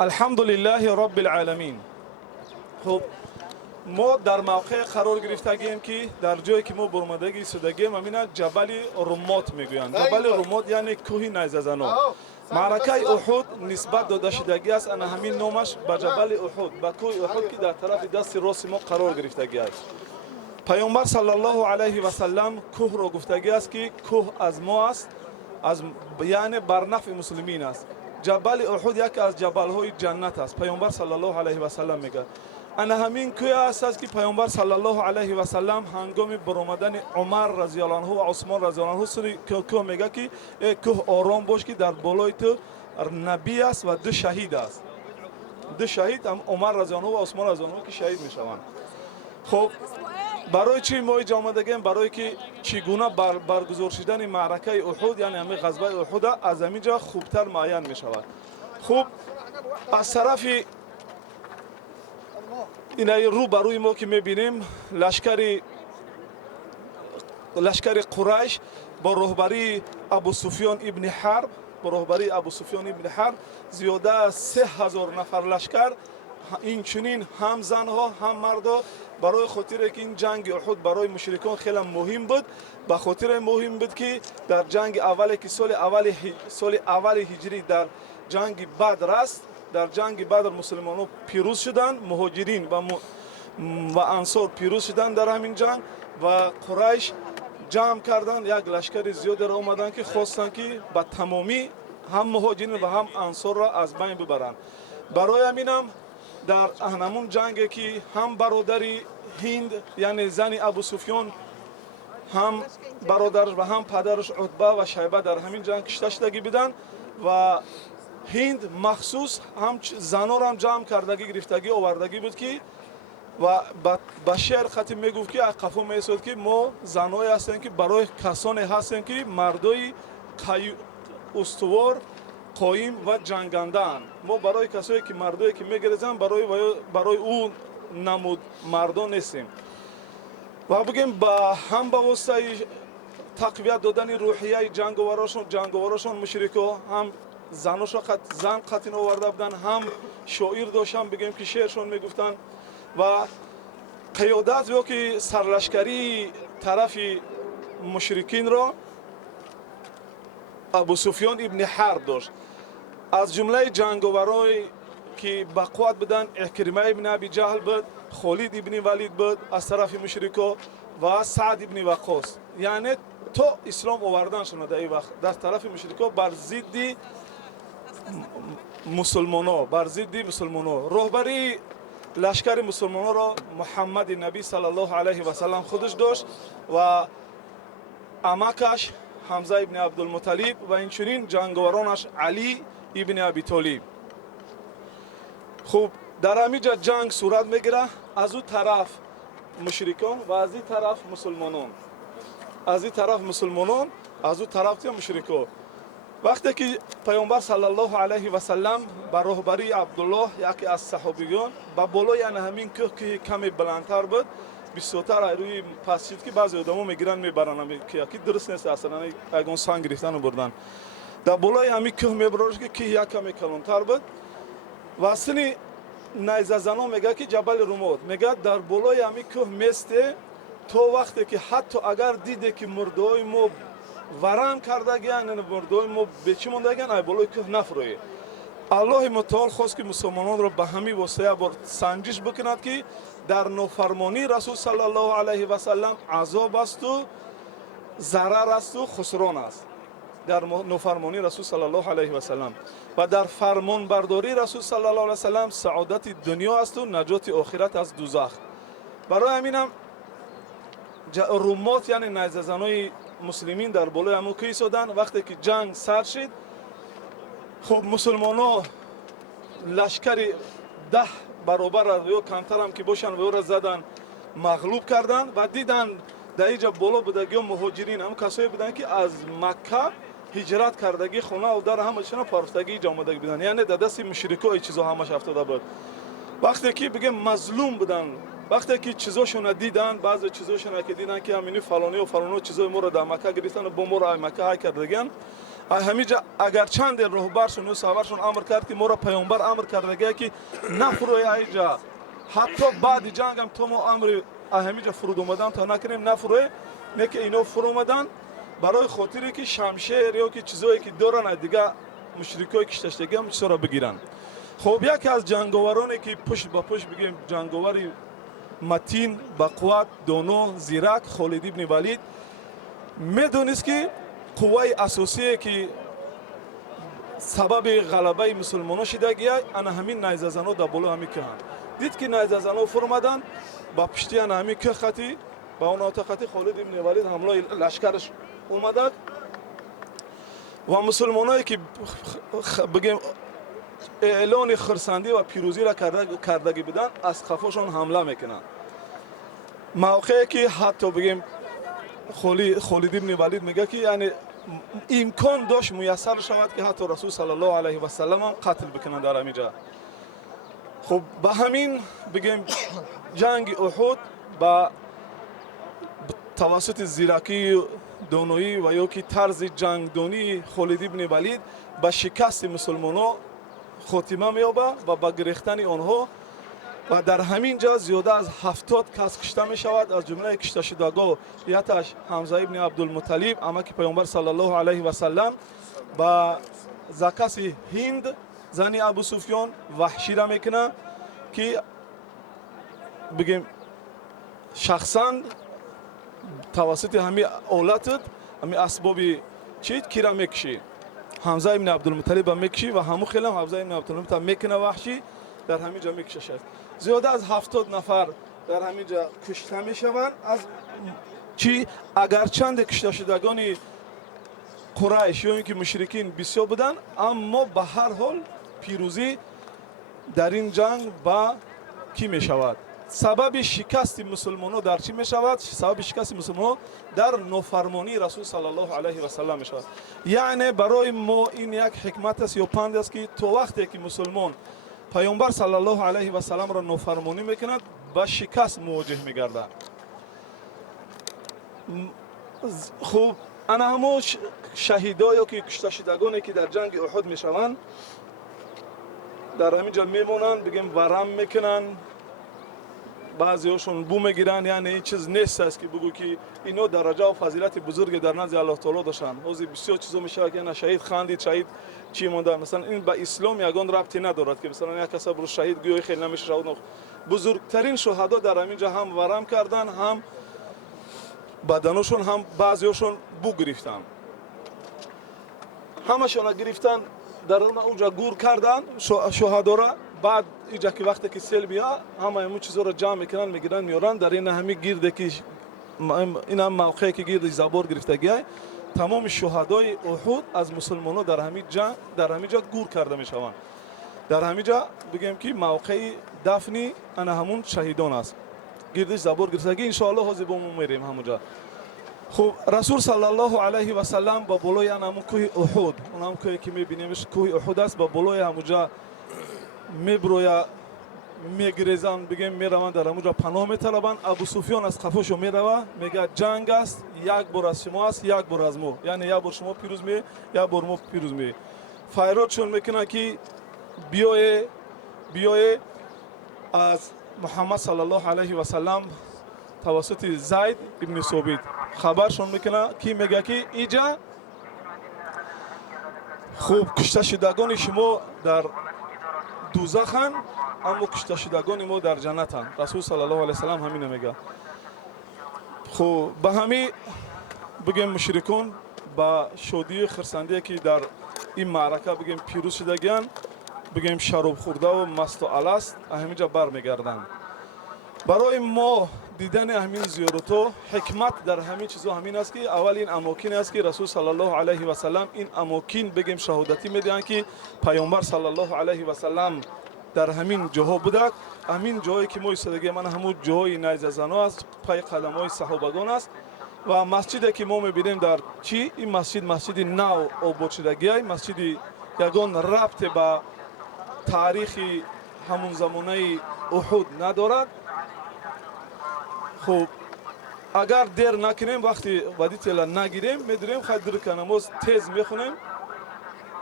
الحمد لله رب العالمین. خب ما در موقع قرار گرفتگیم که در جایی که ما برمدگی ایستادگیم همین جبل رمات میگویند. جبل رمات یعنی کوه نیزه زنان. معرکه احد نسبت داده شدگی است، ان همین نامش به جبل احد، به کوه احد که در طرف دست راست ما قرار گرفتگی است. پیامبر صلی الله علیه و سلم کوه را گفتگی است که کوه از ما است، از یعنی بر نفع مسلمین است. جبل احد یکی از جبل های جنت است. پیامبر صلی الله علیه و سلم میگه انا همین کوه است که پیامبر صلی الله علیه و سلم هنگام برآمدن عمر رضی الله عنه و عثمان رضی الله عنه سری کوه میگه که ای کوه آرام باش که در بالای تو نبی است و دو شهید است. دو شهید هم عمر رضی الله عنه و عثمان رضی الله عنه که شهید میشوند. خب برای چی ما اینجا آمدگیم؟ برای که چگونه برگزار شدن معرکه احد یعنی همین غزوه احد از همینجا خوبتر معین می شود. خوب از طرف اینای رو بروی ما که می بینیم لشکر قریش با رهبری ابو سفیان ابن حرب زیاده از 3000 نفر لشکر، این چنین هم زنها هم مردا، برای خاطر که این جنگ احد برای مشرکان خیلی مهم بود. به خاطر مهم بود که در جنگ اولی که سال اول هجری در جنگ بدر است، در جنگ بدر مسلمانان پیروز شدند، مهاجرین و انصار پیروز شدند در همین جنگ و قریش جمع کردند یک لشکر زیاد را آمدند که خواستند که به تمامی هم مهاجرین و هم انصار را از بین ببرند. برای همینم در همون جنگی که هم برادری هند یعنی زن ابو سفیان، هم برادرش و هم پدرش عتبه و شیبه در همین جنگ کشته شدگی بودند و هند مخصوص هم زنها را هم جمع کردگی گرفتگی آوردگی بود که و با شعر ختم میگفت که قفو میسود که ما زنهایی هستیم که برای کسانی هستیم که مردای استوار قایم و جنگنده اند. ما برای کسایی که مردایی که میگرزن برای او نمود مردان نیستیم. و بگیم با هم با واسطه تقویت دادن روحیه جنگاوراشون مشرکا هم زن قطین آورده بودن، هم شاعر داشتن بگیم که شعرشون میگفتن و قیادت یا که سرلشکری طرف مشرکین را ابو سفیان ابن حرب داشت. از جمله جنگاورایی که به قوت بودن اکرمه ابن ابی جهل بود، خالد ابن ولید بود از طرف مشرکا و سعد ابن وقاص. یعنی تو اسلام آوردن شدند در این وقت در طرف مشرکا بر ضد مسلمانان. رهبری لشکر مسلمانان را محمد نبی صلی الله علیه و سلم خودش داشت و عمکش حمزه ابن عبدالمطلب و اینچنین جنگاورانش علی ابن ابی طالب. خوب در همینجا جنگ صورت میگیره، از اون طرف مشرکان و از این طرف مسلمانان، از اون طرف مشرکان. وقتی که پیامبر صلی الله علیه و سلم با رهبری عبدالله یکی از صحابیان با بالای همین کوه که کمی بلندتر بود بسیار روی پس شد که بعضی آدما میگیرن میبرن که درست نیست، اصلا اگه سنگ گرفتن و بردن در بالای همین کوه میبرن که یک کمی کلانتر بود و اصلا نیزه زنان میگه که جبل رمات میگه در بالای همین کوه میسته تو وقتی که حتی اگر دیده که مردای ما ورم کردگیان مردای ما بچی موندگیان ای بالای کوه نفروی. الله متعال خواست که مسلمانان را به همین واسطه بر سنجش بکند که در نافرمانی رسول صلی الله علیه و سلم عذاب است و ضرر است و خسران است. در نافرمانی رسول صلی الله علیه و سلم و در فرمان برداری رسول صلی الله علیه و سلم سعادت دنیا است و نجات آخرت از دوزخ. برای همینم رمات یعنی نیزه زنای مسلمین در بالای همون کوه ایستادن. وقتی که جنگ سر شد، خب مسلمانان لشکر 10 برابر یا کمتر هم که باشن و او را زدن مغلوب کردن و دیدن در اینجا بالا بودگی مهاجرین هم کسایی بودن که از مکه هجرت کردگی خونه و در همشون پارفتگی جامدگی بودن، یعنی در دست مشرکا این چیزا همش افتاده بود. وقتی که بگیم مظلوم بودن، وقتی که چیزاشون دیدن، بعضی چیزاشون که دیدن که همین فلانی و فلانی چیزای ما رو در مکه گرفتن و با ما رو مکه های کردگن، همینجا اگر چند رهبرشون و سوارشون امر کرد که ما را پیامبر امر کرده که نفروی اینجا، حتی بعد جنگ هم تو ما امر همینجا فرود اومدن تا نکنیم نفروی، نه که اینا فرو اومدن برای خاطری که شمشیر یا که چیزایی که دارن دیگه مشرکای کشتشتگی هم چیزا را بگیرن. خب یکی از جنگاورانی که پشت به پشت بگیم جنگاوری متین با قوت دانو زیرک خالد ابن ولید میدونست که قوای اساسی که سبب غلبه مسلمانان شده گیای انا همین نیزه زنو در بالا همی که دید که نیزه زنو فرمدن با پشتی انا همی که خطی با اون آتا خطی خالد ابن ولید حمله لشکرش اومدد و مسلمانایی که بگیم اعلان خرسندی و پیروزی را کردگی بدن از خفاشون حمله میکنن. موقعی که حتی بگیم خالد ابن ولید میگه که یعنی امکان داشت میسر شود که حتی رسول صلی الله علیه و سلم هم قتل بکنن در همینجا. خب به همین بگیم جنگ احد با توسط زیرکی دانایی و یا که طرز جنگدانی خالد ابن ولید به شکست مسلمانان خاتمه می‌یابد و به گریختن آنها و در همین جا زیاده از 70 کس کشته می شود. از جمله کشته شدگان یکیش حمزه ابن عبدالمطلب عمه پیامبر صلی الله علیه و سلم و زکس هند زنی ابو سفیان وحشی را میکنه که بگیم شخصا توسط همین آلت همین اسباب چیت کی را میکشی حمزه ابن عبدالمطلب میکشی و همون خیلی حمزه ابن عبدالمطلب میکنه وحشی در همین جا میکشه. زیاده از 70 نفر در همین جا کشته میشوند. از چی اگر چند کشته شدگان قریش یا اینکه مشرکین بسیار بودن اما به هر حال پیروزی در این جنگ با کی میشود؟ سبب شکست مسلمانان در چی میشود؟ سبب شکست مسلمانان در نافرمانی رسول صلی الله علیه و سلم میشود. یعنی برای ما این یک حکمت است یا پند است که تو وقتی که مسلمان پیامبر صلی الله علیه و سلم را نافرمانی میکند با شکست مواجه میگردد. خوب انا همو شهیدایی که کشته شدگانی که در جنگ احد میشوند در همین جا میمونن بگیم ورم میکنن بعضی هاشون بو میگیرن. یعنی این چیز نیست است که بگو که اینا درجه و فضیلت بزرگ در نزد الله تعالی داشتن. روزی بسیار چیزا میشه که نه شهید خواندید شهید چی مونده. مثلا این با اسلام یگان ربطی ندارد که مثلا یک کس برو شهید گویا خیلی نمیشه شهید. بزرگترین شهدا در همین جا هم ورم کردن هم بدنشون هم بعضیشون بو گرفتن. همشون گرفتن در اونجا گور کردن شهدا را. بعد اینجا که وقتی که سیل بیا همه این چیزا رو جمع میکنن میگیرن میارن در این همین گیرده که این هم موقعی که گیرد زبور گرفتگی تمام شهدای احد از مسلمانان در همین جنگ در همین جا گور کرده میشوند. در همین جا بگیم که موقع دفنی انا همون شهیدان است. گیردش زبور گرفتگی ان شاء الله حاضر بمون میریم همونجا. خب رسول صلی الله علیه و سلم با بالای همون کوه احد، اون هم کوهی که میبینیمش کوه احد است، با بالای همونجا میبرویا میگریزن بگیم میروند در همونجا پناه میطلبند. ابو سفیان از خفاشو میروه میگه جنگ است یک بار از شما است یک بار از ما، یعنی یک بار شما پیروز می یک بار ما پیروز می. فیراد چون میکنه که بیای از محمد صلی الله علیه و سلم توسط زید ابن ثابت خبرشون میکنه که میگه که اینجا خوب کشته شدگان شما در دوزخن اما کشته شدگان ما در جنتن. رسول صلی الله علیه و سلم همین میگه. خب به همین بگیم مشرکان با شادی خرسندی که در این معرکه بگیم پیروز شدگان بگیم شراب خورده و مست و الست همینجا برمیگردن. برای ما دیدن همین زیارت‌ها حکمت در همین چیزا همین است که اول این اماکن است که رسول صلی الله علیه و سلم این اماکن بگیم شهادتی میدن که پیامبر صلی الله علیه و سلم در همین جاها بوده. همین جایی که ما ایستادگی من همون جای نیزه زنا است، پای قدم‌های صحابگان است و مسجدی که ما می‌بینیم در چی این مسجد نو آباد شدگی مسجد یگان ربط به تاریخ همون زمانه احد ندارد. خب اگر دیر نکنیم وقتی ودیتل نگیریم میدونیم خیلی در نماز تیز میخونیم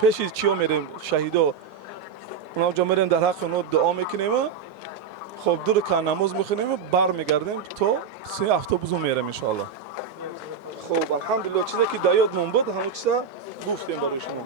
پیش چیا میریم شهیدا اونجا میریم در حق اونا دعا میکنیم خب 2 رکعت نماز میخونیم برمیگردیم تا 3 اتوبوس میریم ان شاء الله. خب الحمدلله چیزی که در یادمون بود همون چیزا گفتیم برای شما.